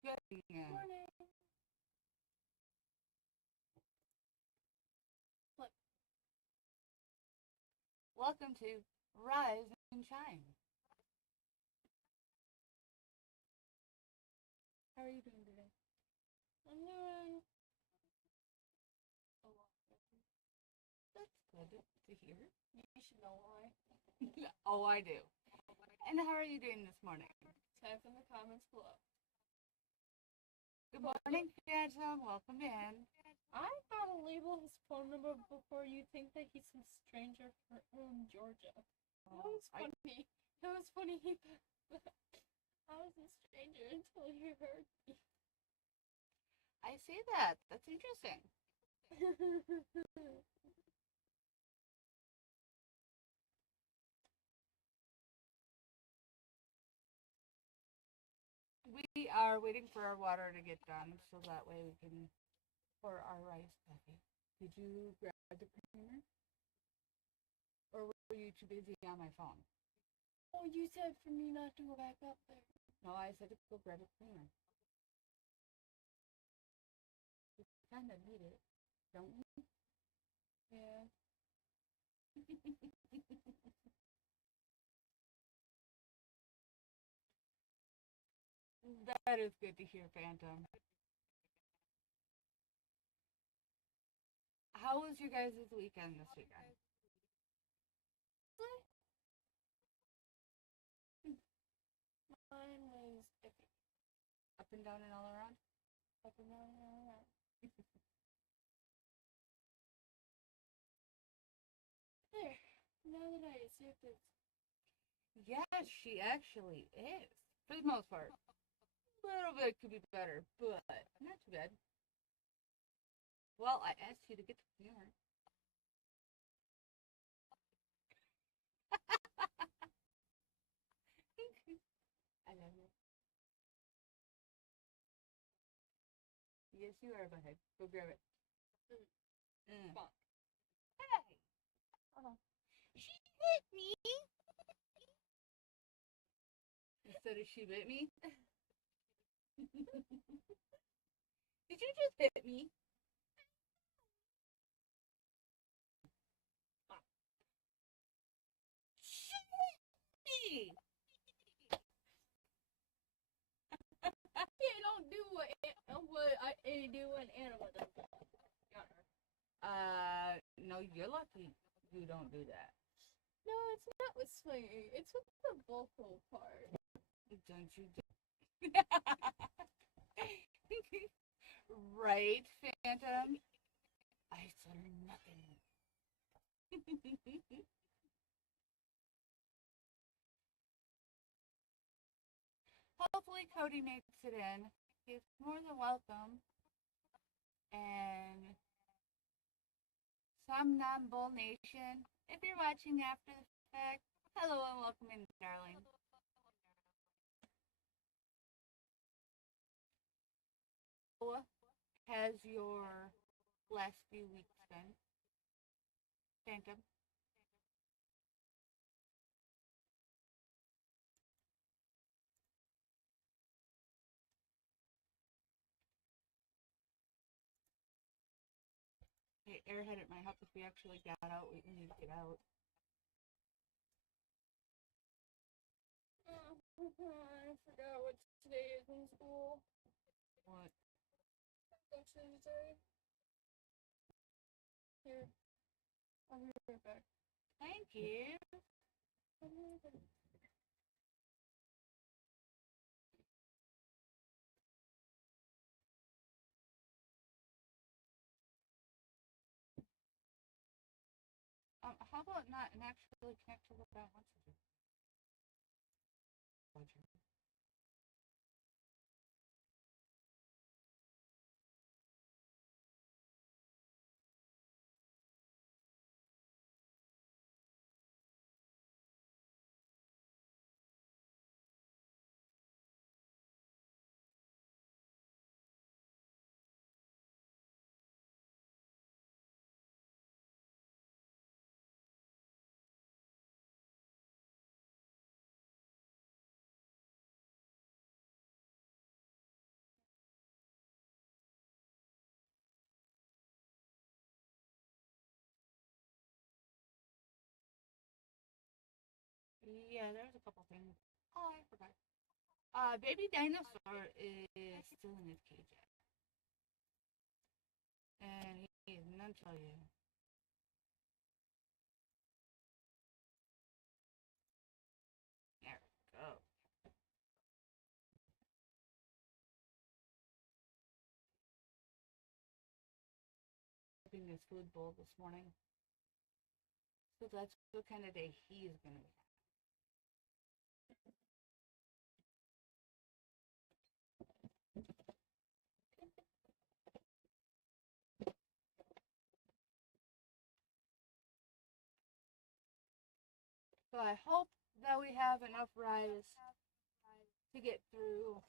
Good Morning. Flip. Welcome to Ryze and Shine. How are you doing today? I'm doing a lot better. That's good to hear. You should know why. Oh, I do. And how are you doing this morning? Type in the comments below. Good morning, Phantom. Welcome in. I gotta label his phone number before you think that he's some stranger from Georgia. That was funny. That was funny. I was a stranger until he heard me. I see that. That's interesting. We are waiting for our water to get done so that way we can pour our rice coffee. Did you grab the creamer? Or were you too busy on my phone? Oh, you said for me not to go back up there. No, I said to go grab a creamer. We kind of need it, don't we? Yeah. That is good to hear, Phantom. How was your guys' weekend this weekend? Mine was iffy. Up and down and all around? Up and down and all around. There. Now that I saved it. Yes, she actually is. For the most part. A little bit could be better, but not too bad. Well, I asked you to get the camera. I love you. Yes, you are, butthead. Go grab it. Mm. Fun. Hey! Uh-huh. She hit me! Instead of she bit me? Did you just hit me? She hit me! Yeah, don't do what I do an animal does. No, you're lucky you don't do that. No, it's not with swinging. It's with the vocal part. Don't you do Right, Phantom? I said nothing. Hopefully Cody makes it in. He's more than welcome. And Somnambul Nation, if you're watching after the fact, hello and welcome in, darling. How has your last few weeks been, Phantom? Hey, Airhead, it might help if we actually got out. We need to get out. I forgot what today is in school. What? Tuesday. Here. I'll be right back. Thank you. I'll be right back. How about not and actually connect to what I want to do? Roger. Yeah, there's a couple things. Oh, I forgot. Baby dinosaur is still in his cage yet. And he is none tell you. There we go. Opening his food bowl this morning. So that's what kind of day he is going to be. So I hope that we have enough Ryze to get through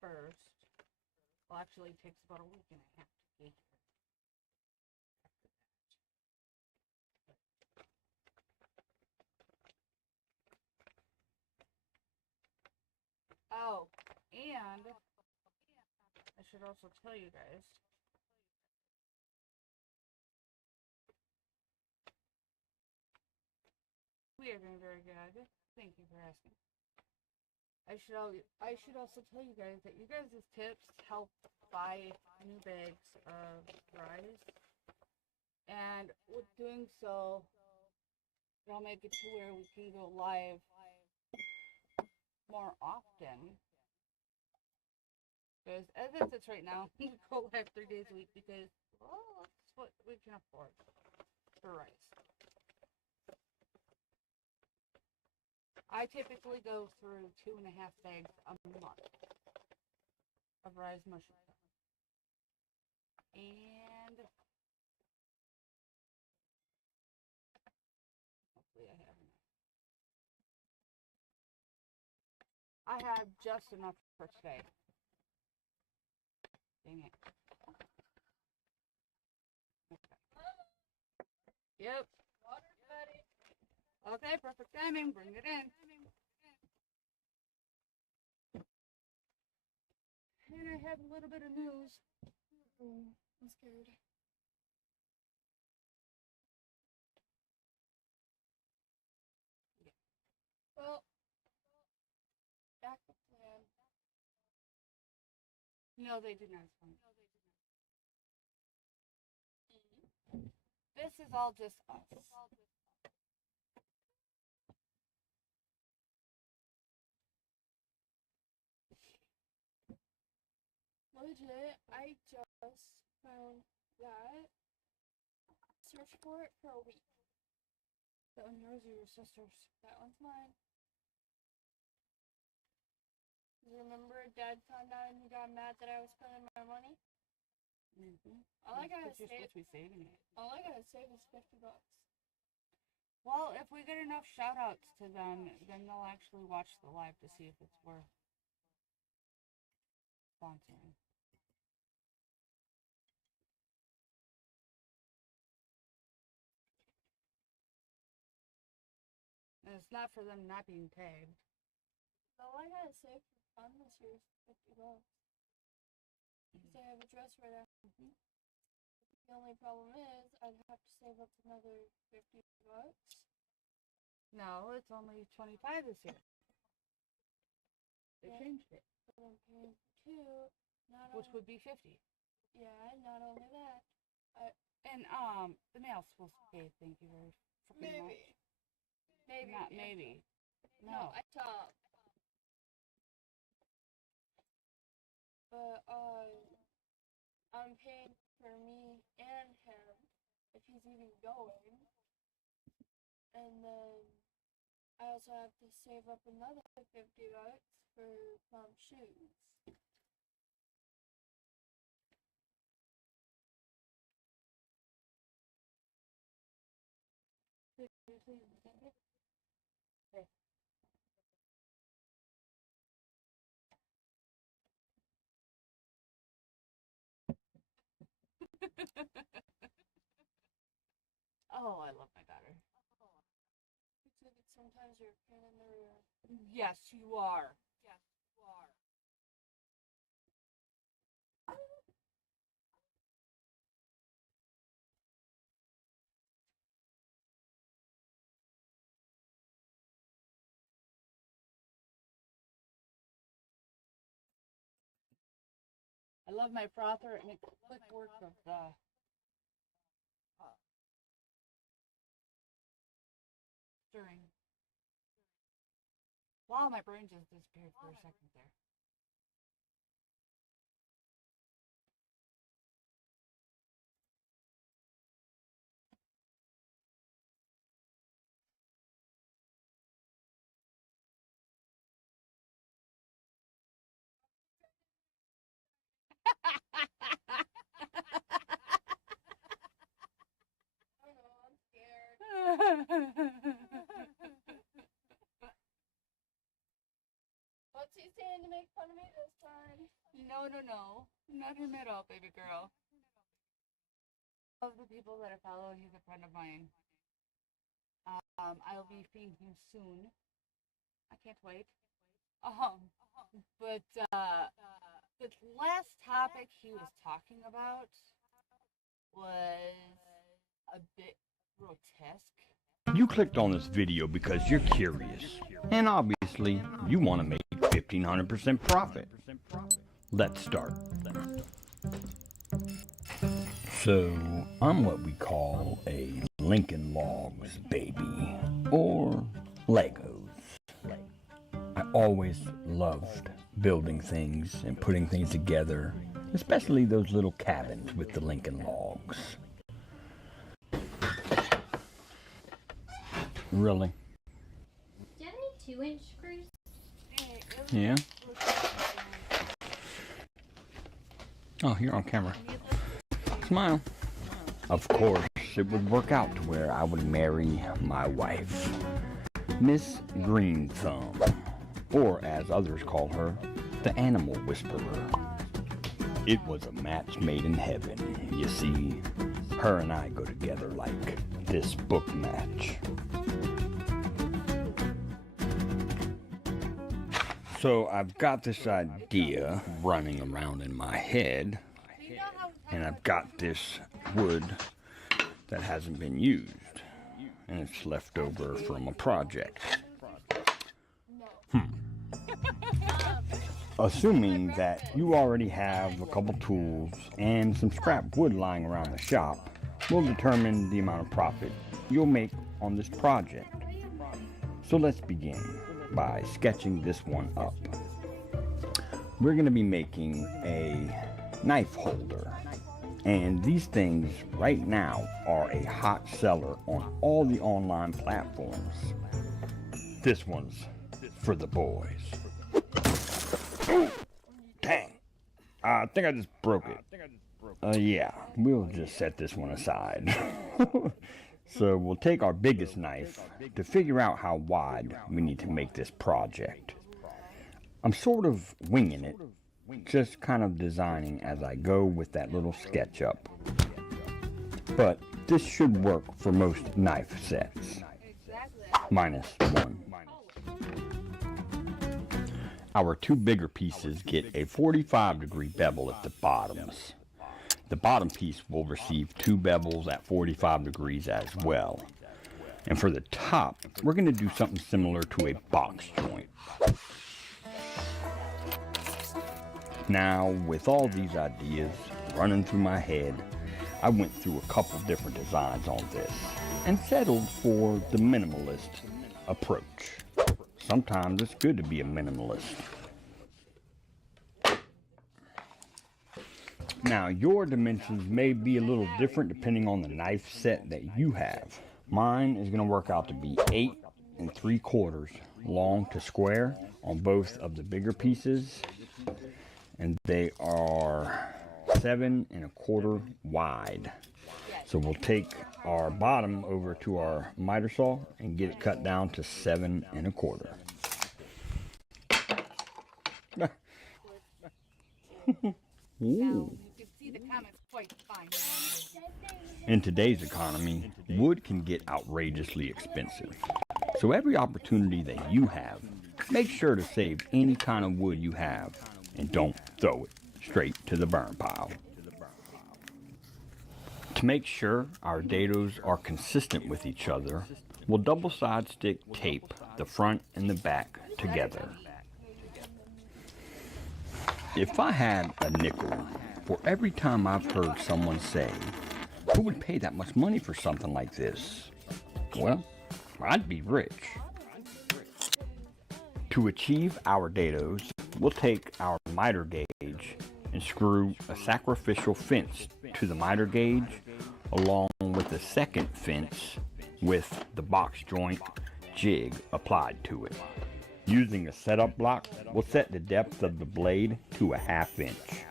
first. Well, actually, it takes about a week and a half to get here. Oh, and I should also tell you guys. We are doing very good. Thank you for asking. I should also tell you guys that you guys' tips help buy new bags of Ryze. And with doing so, it'll make it to where we can go live more often. Because as it sits right now, we go live 3 days a week because, well, that's what we can afford for Ryze. I typically go through 2.5 bags a month of Ryze Mushroom Coffee. And hopefully I have enough. I have just enough for today. Dang it. Okay. Yep. Water's ready. Okay, perfect timing. Bring it in. And I have a little bit of news. Oh, I'm scared. Yeah. Well, backup plan. No, they did not respond. This is all just us. Legit, I just found that. Searched for it for a week. That one yours or your sister's? That one's mine. Remember Dad found out and he got mad that I was spending my money? Mm-hmm. All I gotta But you're supposed to be saving it. All I gotta save is $50. Well, if we get enough shout outs to them, then they'll actually watch the live to see if it's worth sponsoring. And it's not for them not being tagged. All I gotta save for fun this year is $50. Because I have a dress right now. The only problem is I'd have to save up another $50. No, it's only 25 this year. They changed it. But I'm paying for two. Which would be 50. Yeah, not only that. And the mail's supposed to pay, thank you very freaking much. Maybe. Not maybe. No, I saw. But I'm paying for me and him if he's even going. And then I also have to save up another $50 for Mom's shoes. Oh, I love my daughter. Sometimes you're a pain in the rear. Yes, you are. Yes, you are. I love my frother and the quick work of the stirring. Wow, my brain just disappeared for a second there. What's he saying to make fun of me this time? No. Not him at all, baby girl. Of the people that are following, he's a friend of mine. I'll be seeing him soon. I can't wait. But the last topic he was talking about was a bit grotesque. You clicked on this video because you're curious, and obviously you want to make 1,500% profit. Let's start. So, I'm what we call a Lincoln Logs baby, or Legos. I always loved building things and putting things together, especially those little cabins with the Lincoln Logs. Really? Do you have any 2-inch screws? Yeah. Oh, you're on camera. Smile. Of course, it would work out to where I would marry my wife, Miss Green Thumb, or as others call her, the Animal Whisperer. It was a match made in heaven. You see, her and I go together like this book match. So I've got this idea running around in my head, and I've got this wood that hasn't been used, and it's left over from a project. Assuming that you already have a couple tools and some scrap wood lying around the shop, will determine the amount of profit you'll make on this project. So let's begin by sketching this one up. We're going to be making a knife holder, and these things right now are a hot seller on all the online platforms. This one's for the boys. Ooh, dang, I think I just broke it. Yeah, we'll just set this one aside. So we'll take our biggest knife to figure out how wide we need to make this project. I'm sort of winging it, just kind of designing as I go with that little sketch up. But this should work for most knife sets, minus one. Our two bigger pieces get a 45-degree bevel at the bottoms. The bottom piece will receive two bevels at 45 degrees as well. And for the top, we're going to do something similar to a box joint. Now, with all these ideas running through my head, I went through a couple different designs on this and settled for the minimalist approach. Sometimes it's good to be a minimalist. Now, your dimensions may be a little different depending on the knife set that you have. Mine is going to work out to be 8 3/4 long to square on both of the bigger pieces, and they are 7 1/4 wide. So we'll take our bottom over to our miter saw and get it cut down to 7 1/4. Ooh. In today's economy, wood can get outrageously expensive. So every opportunity that you have, make sure to save any kind of wood you have and don't throw it straight to the burn pile. To make sure our dados are consistent with each other, we'll double side stick tape the front and the back together. If I had a nickel for every time I've heard someone say, who would pay that much money for something like this? Well, I'd be rich. To achieve our dados, we'll take our miter gauge and screw a sacrificial fence to the miter gauge along with a second fence with the box joint jig applied to it. Using a setup block, we'll set the depth of the blade to a 1/2 inch.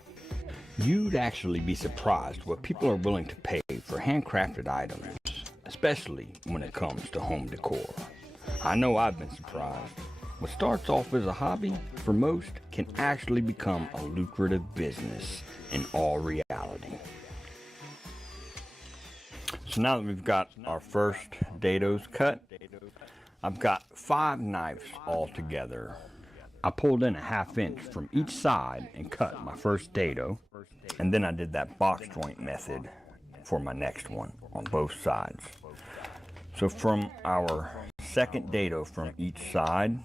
You'd actually be surprised what people are willing to pay for handcrafted items, especially when it comes to home decor. I know I've been surprised. What starts off as a hobby, for most, can actually become a lucrative business in all reality. So now that we've got our first dados cut, I've got 5 knives all together. I pulled in a 1/2 inch from each side and cut my first dado, and then I did that box joint method for my next one on both sides. So from our second dado from each side,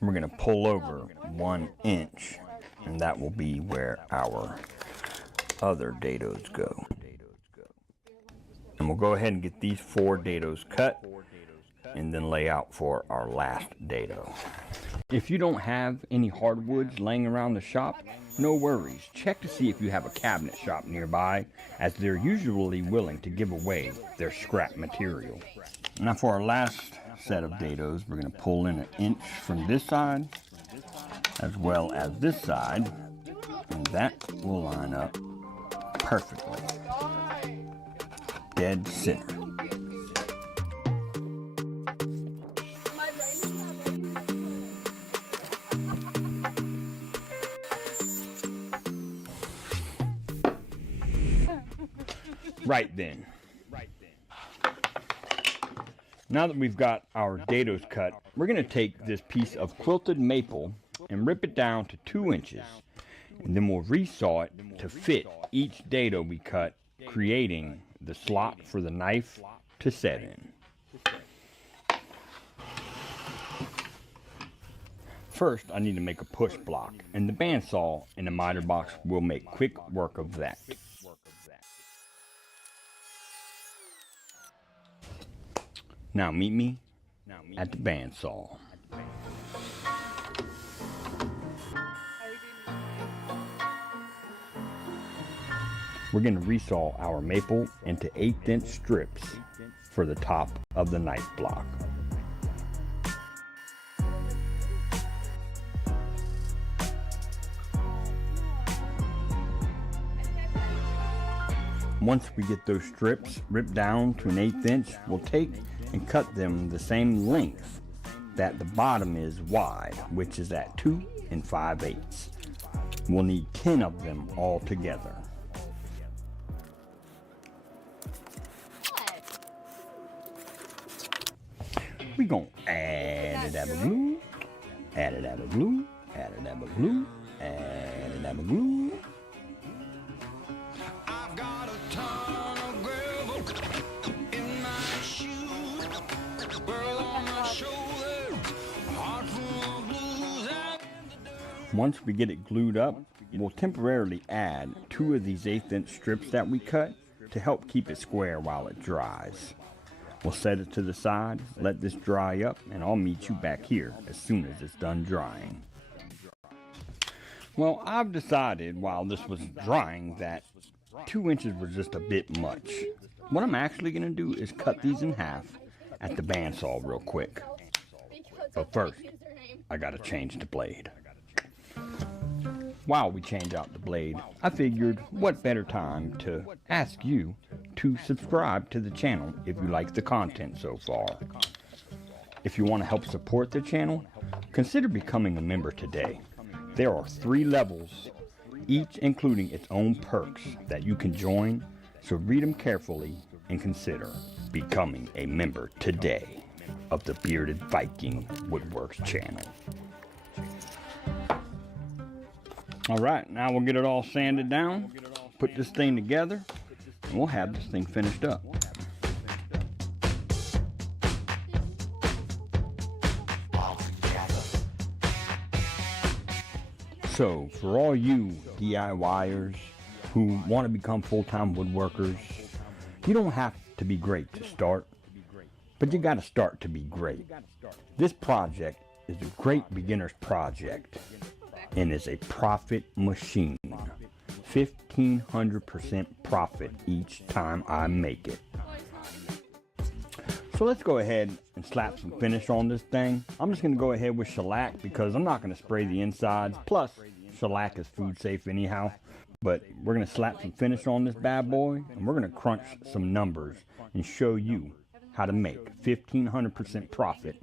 we're going to pull over 1 inch, and that will be where our other dados go. And we'll go ahead and get these 4 dados cut and then lay out for our last dado. If you don't have any hardwoods laying around the shop, no worries. Check to see if you have a cabinet shop nearby, as they're usually willing to give away their scrap material. Now for our last set of dados, we're going to pull in 1 inch from this side as well as this side, and that will line up perfectly. Dead center. Right then. Now that we've got our dados cut, we're going to take this piece of quilted maple and rip it down to 2 inches. And then we'll resaw it to fit each dado we cut, creating the slot for the knife to set in. First, I need to make a push block, and the bandsaw and the miter box will make quick work of that. Now meet me at the bandsaw. We're going to resaw our maple into 1/8 inch strips for the top of the knife block. Once we get those strips ripped down to 1/8 inch, we'll take and cut them the same length that the bottom is wide, which is at 2 5/8. We'll need 10 of them all together. We gonna add a dab of glue, add a dab of glue, add a dab of glue, add a dab of glue. I've got a ton of gravel in my shoes, girl on my shoulder, heart full of blues. Once we get it glued up, we'll temporarily add 2 of these 1/8 inch strips that we cut to help keep it square while it dries. We'll set it to the side, let this dry up, and I'll meet you back here as soon as it's done drying. Well, I've decided while this was drying that 2 inches was just a bit much. What I'm actually going to do is cut these in half at the bandsaw real quick. But first, I got to change the blade. While we change out the blade, I figured what better time to ask you to subscribe to the channel if you like the content so far. If you want to help support the channel, consider becoming a member today. There are 3 levels, each including its own perks that you can join, so read them carefully and consider becoming a member today of the Bearded Viking Woodworks channel. Alright, now we'll get it all sanded down, put this thing together, and we'll have this thing finished up. So, for all you DIYers who want to become full-time woodworkers, you don't have to be great to start, but you got to start to be great. This project is a great beginner's project and is a profit machine. 1,500% profit each time I make it. So let's go ahead and slap some finish on this thing. I'm just going to go ahead with shellac because I'm not going to spray the insides. Plus, shellac is food safe anyhow. But we're going to slap some finish on this bad boy, and we're going to crunch some numbers and show you how to make 1,500% profit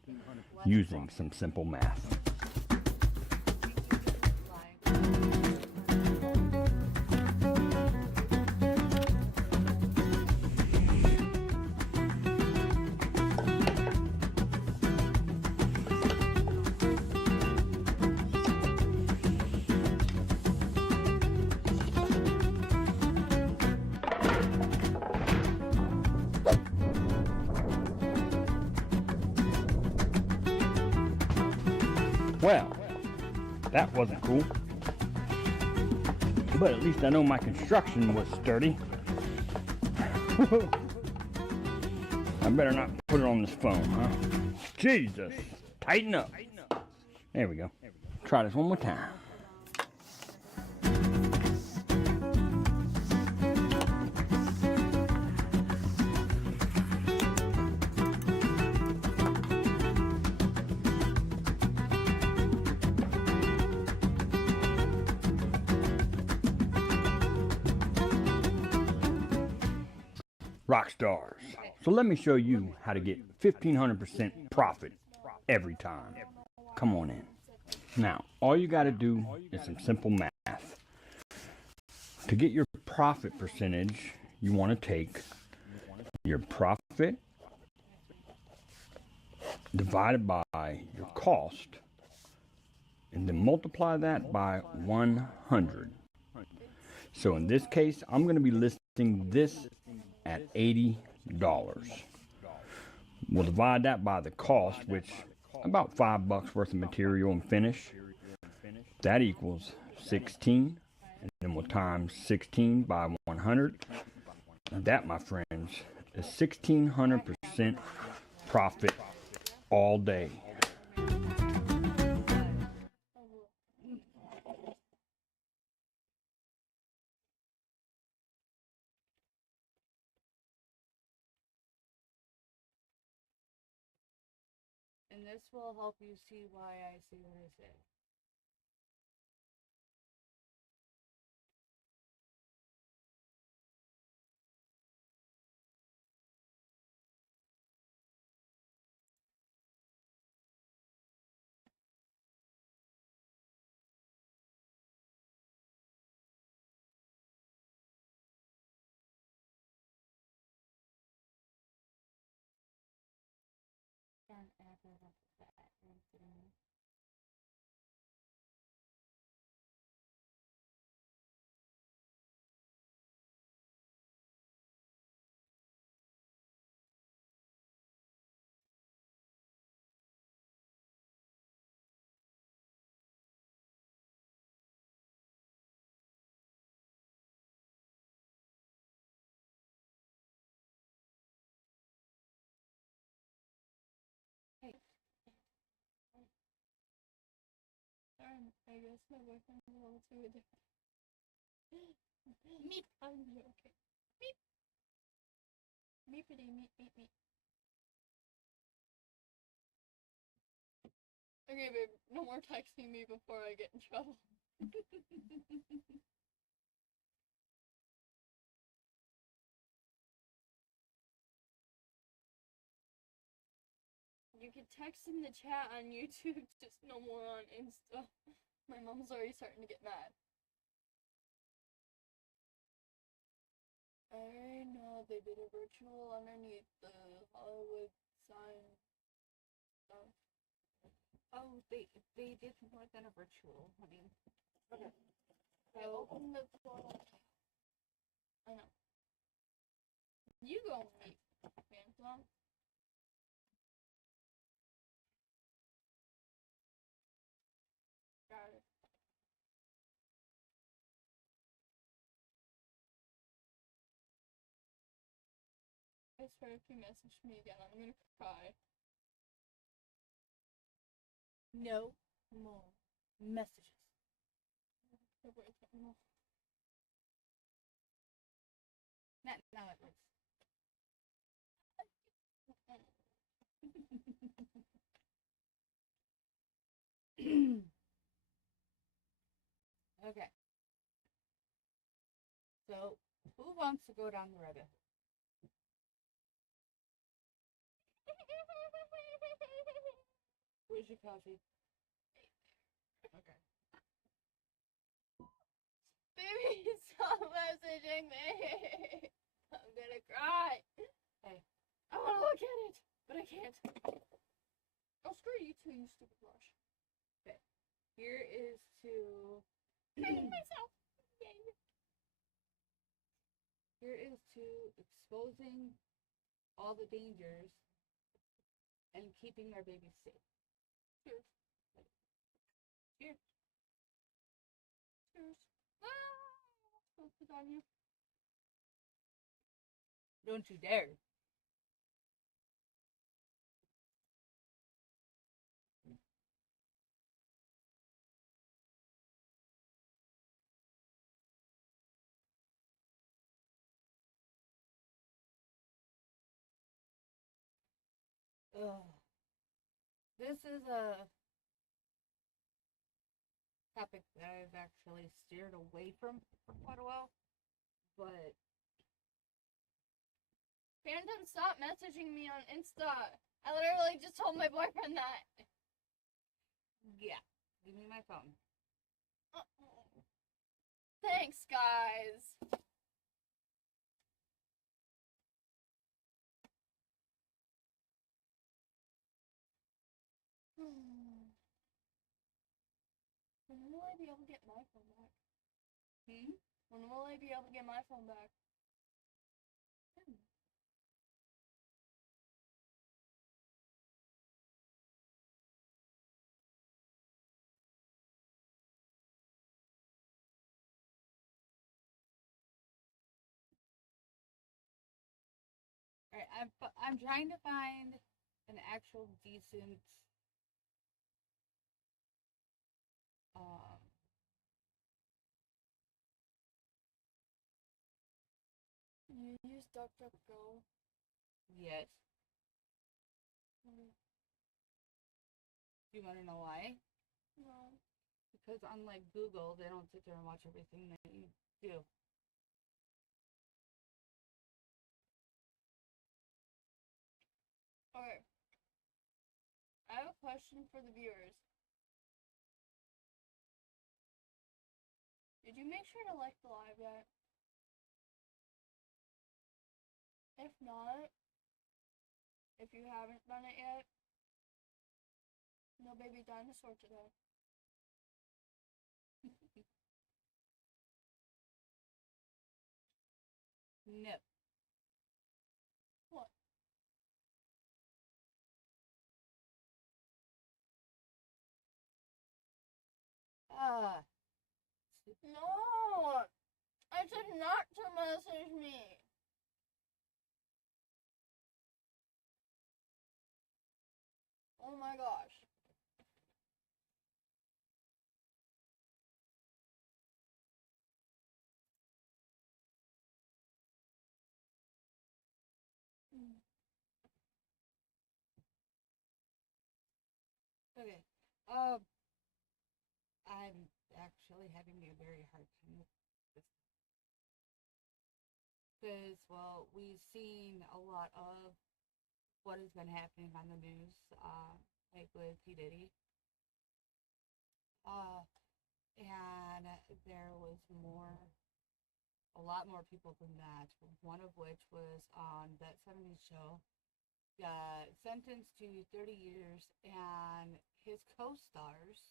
using some simple math. Well, that wasn't cool. But at least I know my construction was sturdy. I better not put it on this phone, huh? Jesus! Tighten up. There we go. Try this one more time. Rock stars. So let me show you how to get 1,500% profit every time. Come on in. Now, all you got to do is some simple math. To get your profit percentage, you want to take your profit divided by your cost and then multiply that by 100. So in this case, I'm going to be listing this at $80. We'll divide that by the cost, which about $5 worth of material and finish. That equals 16, and then we'll times 16 by 100. And that, my friends, is 1,600% profit all day. And this will help you see why I say what I say. I guess my boyfriend's a little too addicted. Meep! I'm okay. Meep! Meepity, meep, meep, meep. Okay, babe, no more texting me before I get in trouble. You can text in the chat on YouTube, just no more on Insta. My mom's already starting to get mad. I know they did a virtual underneath the Hollywood sign stuff. Oh, they did more than a virtual, honey. Okay. I opened the portal. I know. You go meet Phantom. Got it. swear if you message me again, I'm gonna cry. No more messages. Your boyfriend, no. Not now at least. Okay. So, who wants to go down the rabbit hole? Where's your coffee? Okay. Baby, stop messaging me. I'm gonna cry. Hey. I wanna look at it, but I can't. Oh, screw you too, you stupid brush. Okay. Here is to... myself. Yay. Here is to exposing all the dangers and keeping our babies safe. Cheers. Cheers. Cheers. Ah, spill it on you. Don't you dare. Ugh. This is a topic that I've actually steered away from for quite a while, but Brandon, stop messaging me on Insta. I literally just told my boyfriend that. yeah, give me my phone. Thanks, guys. When will I be able to get my phone back? When will I be able to get my phone back? Alright, I'm trying to find an actual decent You use DuckDuckGo? yes. Mm. Do you want to know why? No. Because unlike Google, they don't sit there and watch everything that you do. Okay. I have a question for the viewers. Did you make sure to like the live yet? If not, if you haven't done it yet, no baby dinosaur today. No. What? No! I said not to message me. Oh my gosh. Okay. I'm actually having a very hard time with this. Because, well, we've seen a lot of what has been happening on the news, like with P. Diddy. And there was a lot more people than that. One of which was on that 70s show. Got sentenced to 30 years, and his co-stars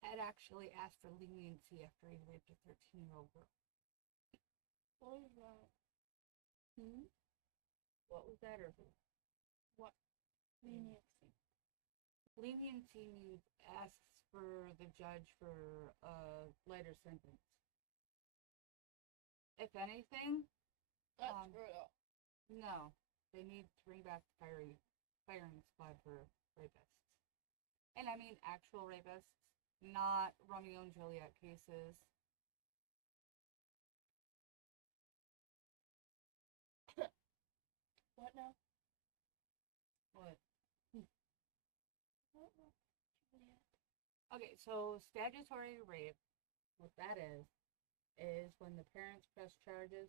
had actually asked for leniency after he raped a 13-year-old girl. What is that? What was that, or who? What? Leniency. Leniency means asks for the judge for a lighter sentence. If anything, That's brutal. no. They need to bring back the firing squad for rapists. And I mean actual rapists, not Romeo and Juliet cases. What now? What? What? Juliet. Okay, so statutory rape, what that is when the parents press charges,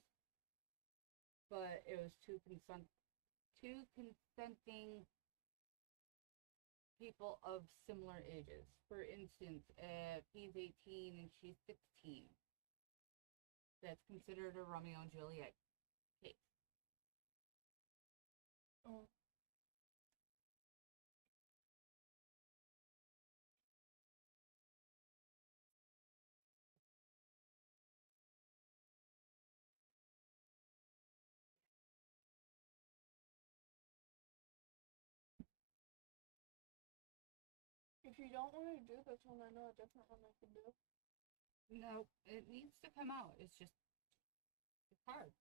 but it was two consenting people of similar ages. For instance, if he's 18 and she's 16, that's considered a Romeo and Juliet case. Oh. If you don't want to do this one, I know a different one I can do. No, it needs to come out. It's hard.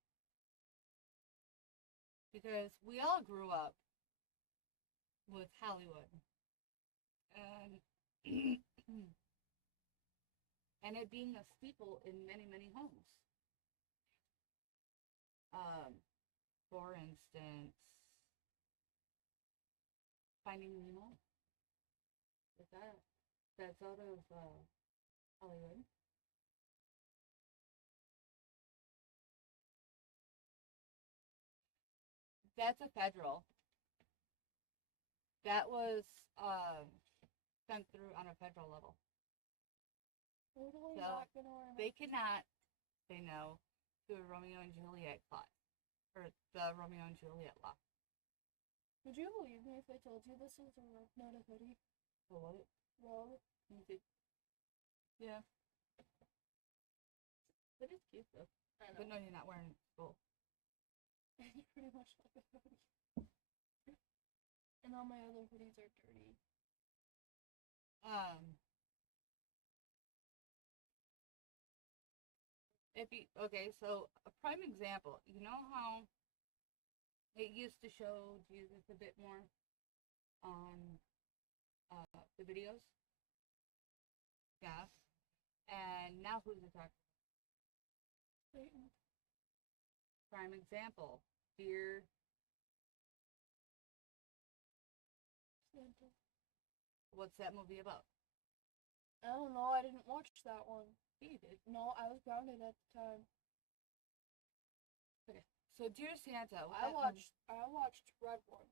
Because we all grew up with Hollywood. And and it being a staple in many, many homes. For instance, Finding Nemo. That's out of Hollywood. That's a federal. That was sent through on a federal level. Totally So not gonna wear they cannot, they know, do a Romeo and Juliet plot. Or the Romeo and Juliet law. Would you believe me if I told you this is a robe, not a hoodie? For what? Robe. Yeah. That is cute though. I know. But no, you're not wearing it to school. You pretty much look a hoodie. And all my other hoodies are dirty. Okay, so a prime example, you know how it used to show Jesus a bit more on the videos? Yeah. And now who's attacking? Satan. Prime example, Dear Santa. What's that movie about? I don't know, I didn't watch that one. You did. No, I was grounded at the time. Okay. So Dear Santa, I watched Red One.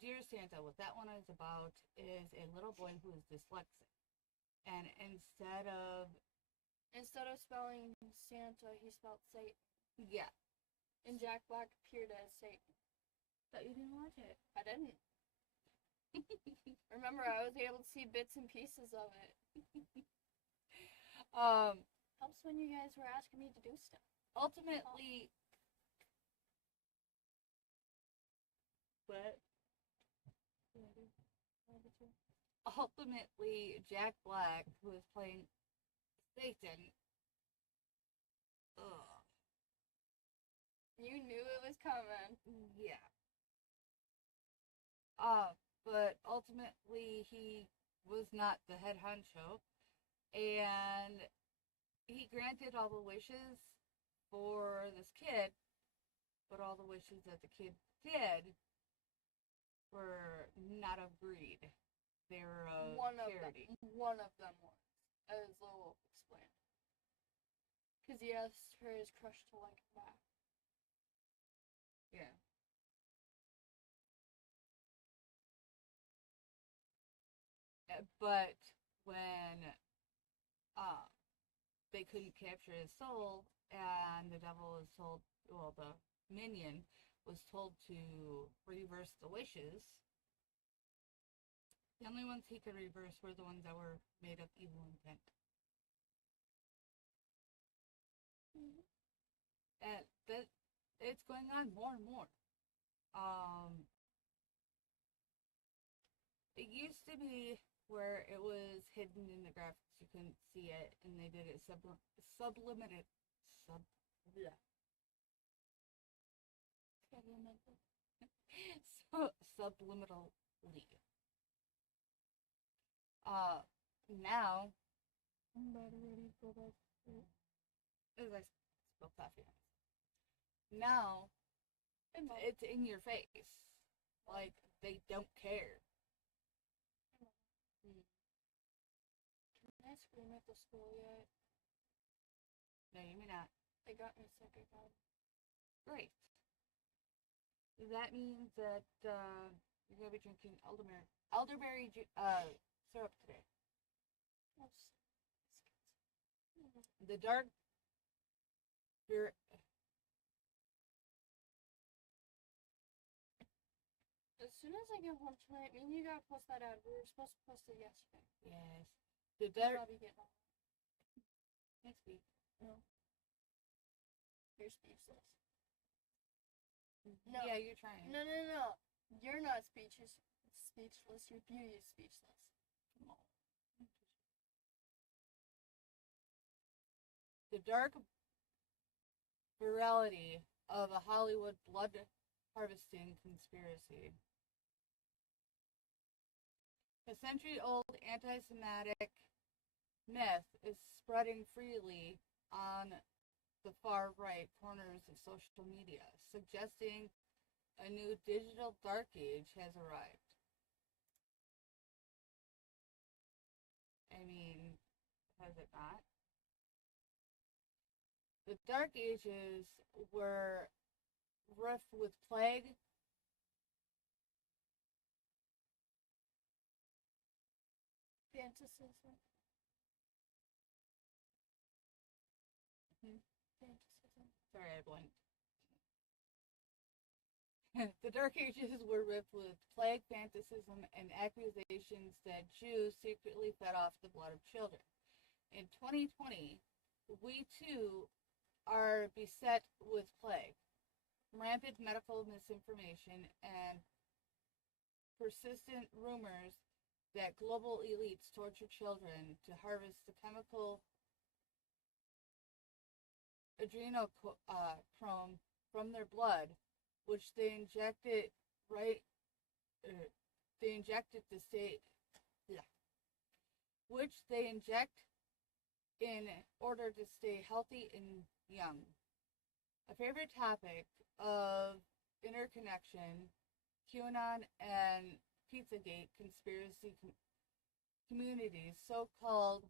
Dear Santa, what that one is about is a little boy who is dyslexic. And instead of spelling Santa, he spelled Satan. Yeah. And Jack Black appeared as Satan. But you didn't watch it. I didn't. Remember, I was able to see bits and pieces of it. Helps when you guys were asking me to do stuff. Ultimately, ultimately, Jack Black, who is playing Satan, you knew it was coming. Yeah. But ultimately, he was not the head honcho, and he granted all the wishes for this kid, but all the wishes that the kid did were not of greed. They were of charity. One of them was, as Lowell explained. Because he asked her his crush to like him back. Yeah. But when they couldn't capture his soul, and the devil was told, well, the minion was told to reverse the wishes, the only ones he could reverse were the ones that were made of evil intent. Mm-hmm. And that it's going on more and more. It used to be where it was hidden in the graphics, you couldn't see it, and they did it sublimated. Yeah. Subliminal. Subliminally. Now, I'm about ready to go back to sleep. as I spill coffee on it. Now, it's in your face. Like, they don't care. Can I scream at the school yet? No, you may not. They got me sick again. Great. That means that you're going to be drinking elderberry syrup today. The dark beer. As soon as I get home tonight, me and you gotta post that ad. We were supposed to post it yesterday. Yes. The dark. Probably get on Next week. No. You're speechless. No. Yeah, you're trying. No. You're not speechless. Your beauty is speechless. Come on. The dark virality of a Hollywood blood harvesting conspiracy. A century-old anti-Semitic myth is spreading freely on the far-right corners of social media, suggesting a new digital dark age has arrived. I mean, has it not? The Dark Ages were rife with plague, Fantasism. Fantasism. Sorry, I blinked. The Dark Ages were rife with plague, fantasism, and accusations that Jews secretly fed off the blood of children. In 2020, we too are beset with plague, rampant medical misinformation, and persistent rumors that global elites torture children to harvest the chemical adrenochrome from their blood, which they injected which they inject in order to stay healthy and young. A favorite topic of interconnection, QAnon and Pizzagate conspiracy communities, so-called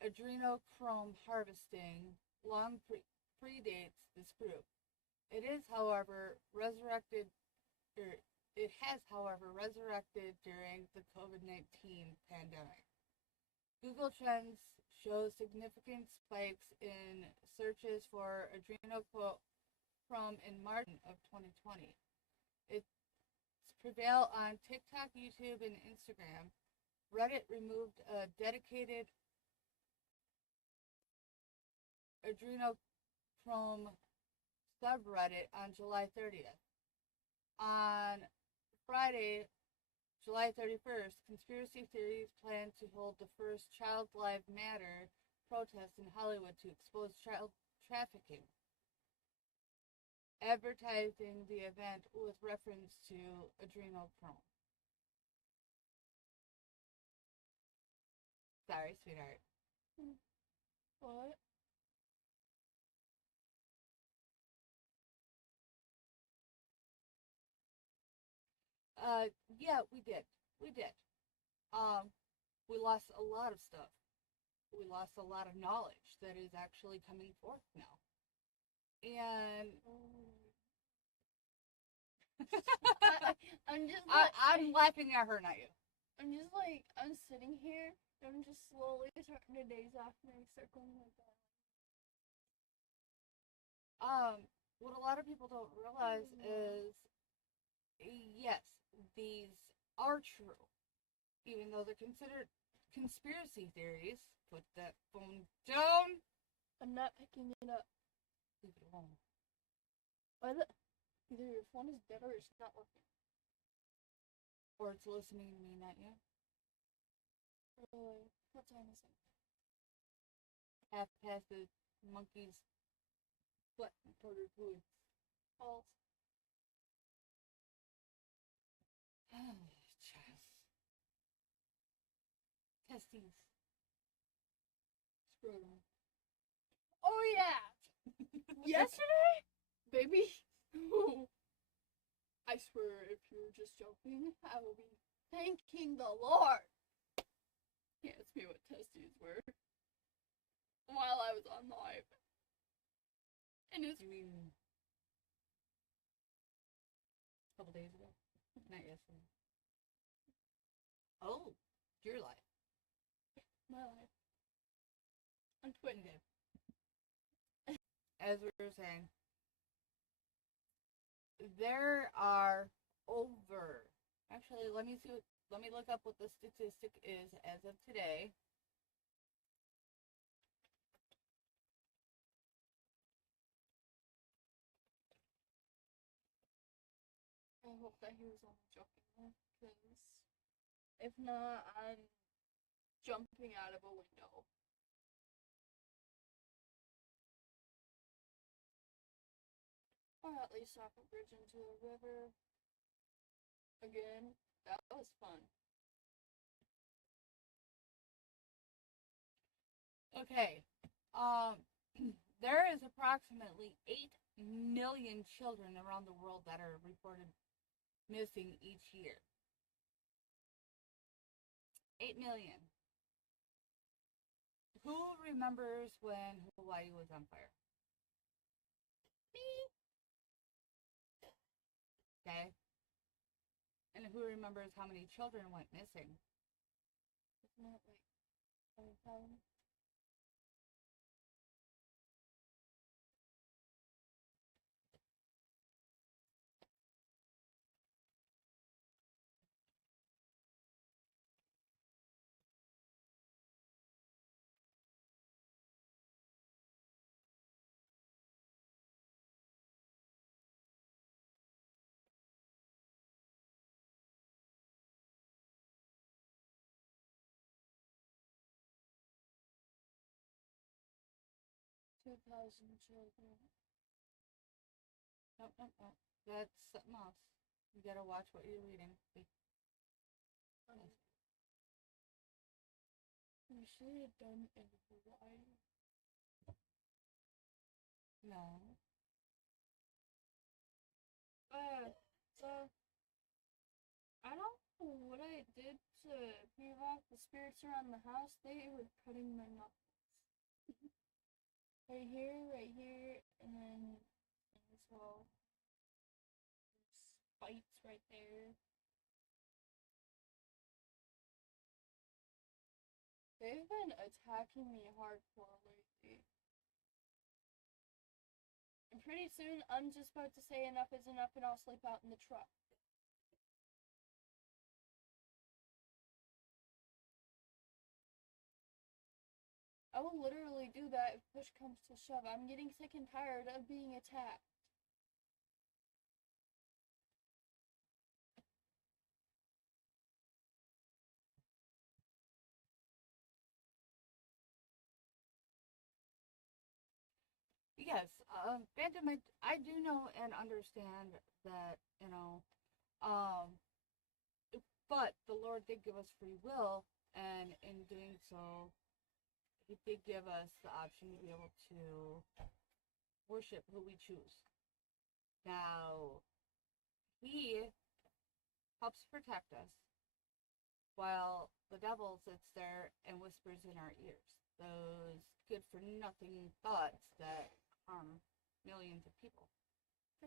adrenochrome harvesting, long predates this group. It has, however, resurrected during the COVID-19 pandemic. Google Trends shows significant spikes in searches for adrenochrome in March of 2020. It's prevail on TikTok, YouTube, and Instagram. Reddit removed a dedicated adrenochrome subreddit on July 30th. On Friday, July 31st, conspiracy theories plan to hold the first Child Lives Matter protest in Hollywood to expose child trafficking, advertising the event with reference to adrenochrome. Sorry, sweetheart. What? Yeah, we did. We lost a lot of stuff. We lost a lot of knowledge that is actually coming forth now. And I'm just like, I'm laughing at her, not you. I'm just like, I'm sitting here, and I'm just slowly starting to daze off and I start going like that. What a lot of people don't realize is, yes, these are true, even though they're considered conspiracy theories. Put that phone down. I'm not picking it up. Leave it alone. Either your phone is dead or it's not working. Or it's listening to me, not you. Really? What time is it? 1/2 past the monkey's What reported who? False. Chess. Testes. Scrotum. Oh yeah! Yesterday? Baby? I swear if you're just joking, I will be thanking the Lord. He asked me what testes were while I was on live. And it's You mean a couple days ago? Not yesterday. Oh, your life. my life. On Twitter. As we were saying, there are over. Actually, let me look up what the statistic is as of today. I hope that he was only joking, because if not, I'm jumping out of a window. Or at least off a bridge into a river. Again, that was fun. Okay. There is approximately 8 million children around the world that are reported missing each year. 8 million. Who remembers when Hawaii was on fire? Me? Okay. And who remembers how many children went missing? Isn't it like 20,000? Children. Nope, nope, nope. That's something else. You gotta watch what you're reading. We should have done in Hawaii. No. So I don't know what I did to move off the spirits around the house. They were cutting my knuckles. right here, and then as well. Spikes right there. They've been attacking me hardcore lately. And pretty soon, I'm just about to say enough is enough and I'll sleep out in the truck. I will literally do that if push comes to shove. I'm getting sick and tired of being attacked. Yes, Phantom, I do know and understand that, but the Lord did give us free will, and in doing so, He did give us the option to be able to worship who we choose. Now, He helps protect us, while the devil sits there and whispers in our ears those good-for-nothing thoughts that harm millions of people.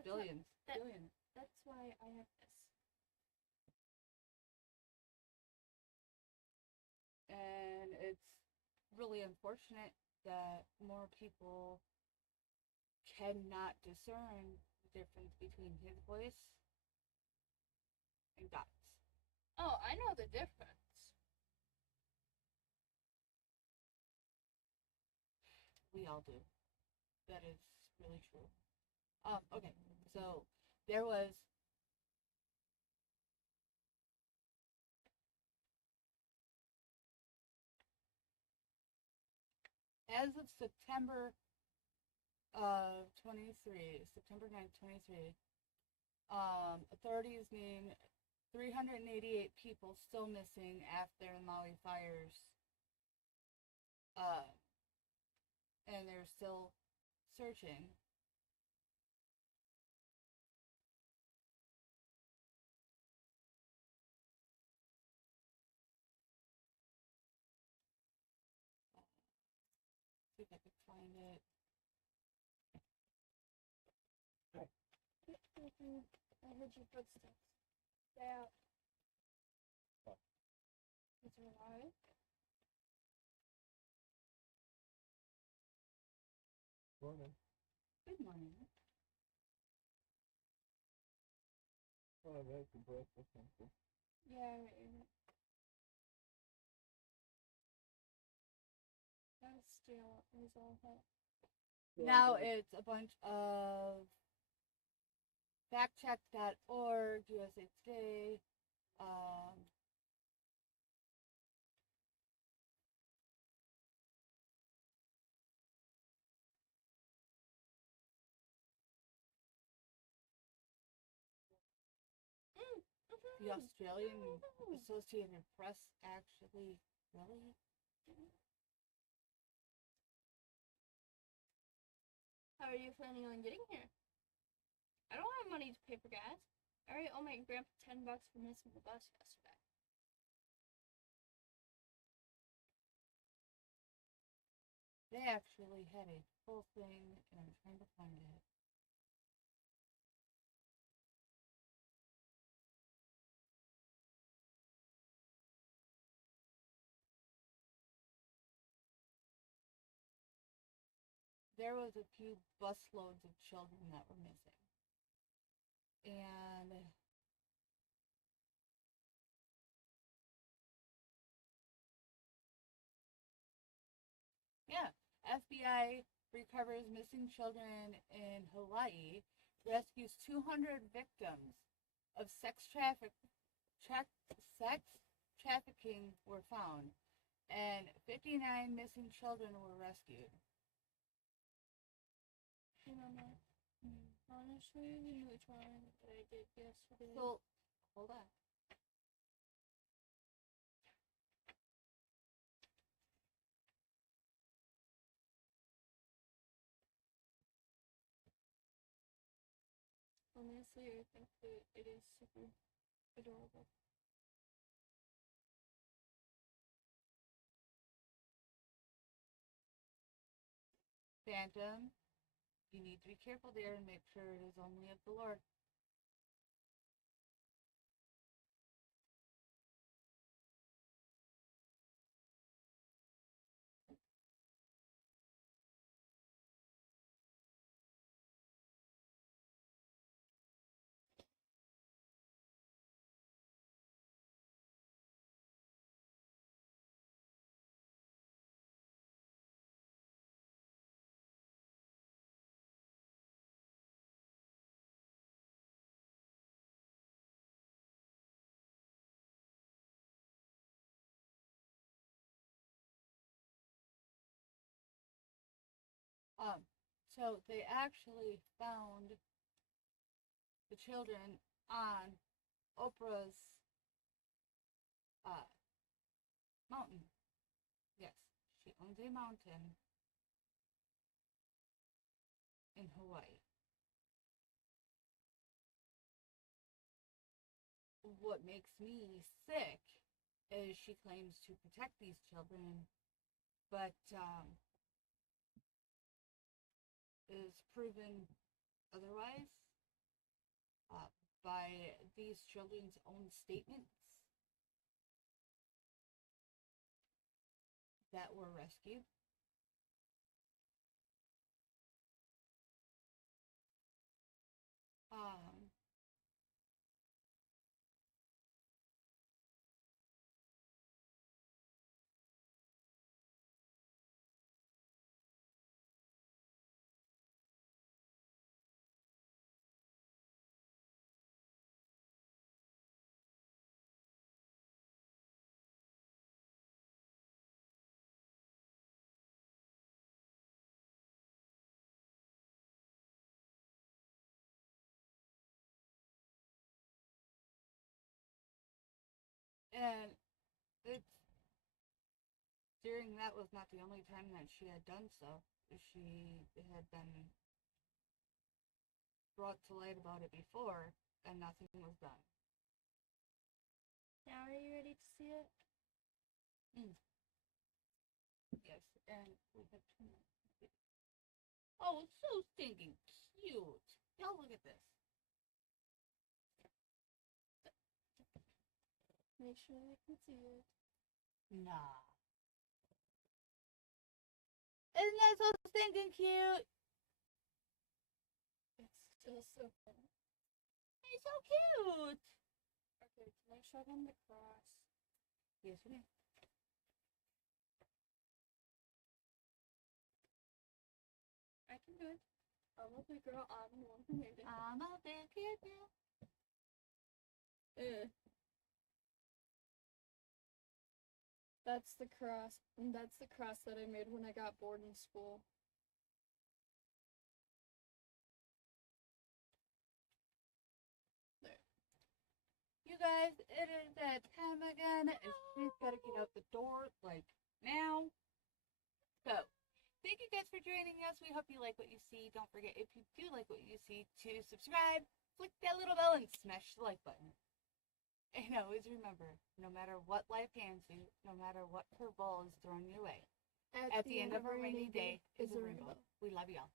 Billions. Billions. That's why I have this. And it's really unfortunate that more people cannot discern the difference between his voice and God's. Oh, I know the difference. We all do. That is really true. Okay, so there was as of September of 23, September 9th, 23, authorities named 388 people still missing after the Maui fires. And they're still searching. See if I can find it. I heard your footsteps. Yeah. Is it alive? Morning. Good morning. Oh, I like the breakfast. Yeah, that's still result. Now it's a bunch of factcheck.org, USA Today, the Australian Associated Press actually, really? How are you planning on getting here? I don't have money to pay for gas. I already owe my grandpa $10 for missing the bus yesterday. They actually had a full thing, and I'm trying to find it. There was a few busloads of children that were missing. And yeah, FBI recovers missing children in Hawaii, rescues 200 victims of sex trafficking were found, and 59 missing children were rescued. Honestly, the new drawing that I did yesterday. So, hold on. Honestly, I think that it is super adorable. Phantom, you need to be careful there and make sure it is only of the Lord. So they actually found the children on Oprah's mountain. Yes, she owns a mountain in Hawaii. What makes me sick is she claims to protect these children, but is proven otherwise by these children's own statements that were rescued. And it's during that was not the only time that she had done so. She had been brought to light about it before, and nothing was done. Now, are you ready to see it? Yes, and we have 2 minutes. Oh, it's so stinking cute. Now look at this. Make sure I can see it. Nah. Isn't that so stinking cute? It's still so fun. It's so cute. Okay, can I show them the cross? Yes, we can. I can do it. I'm a big girl. I'm the one who made it. I'm a big kid now. That's the cross. And that's the cross that I made when I got bored in school. There. You guys, it is that time again. She's gotta get out the door, like, now. So, thank you guys for joining us. We hope you like what you see. Don't forget, if you do like what you see, to subscribe, click that little bell, and smash the like button. And always remember, no matter what life hands you, no matter what curveball is thrown your way, at the end of a rainy day is a rainbow. We love y'all.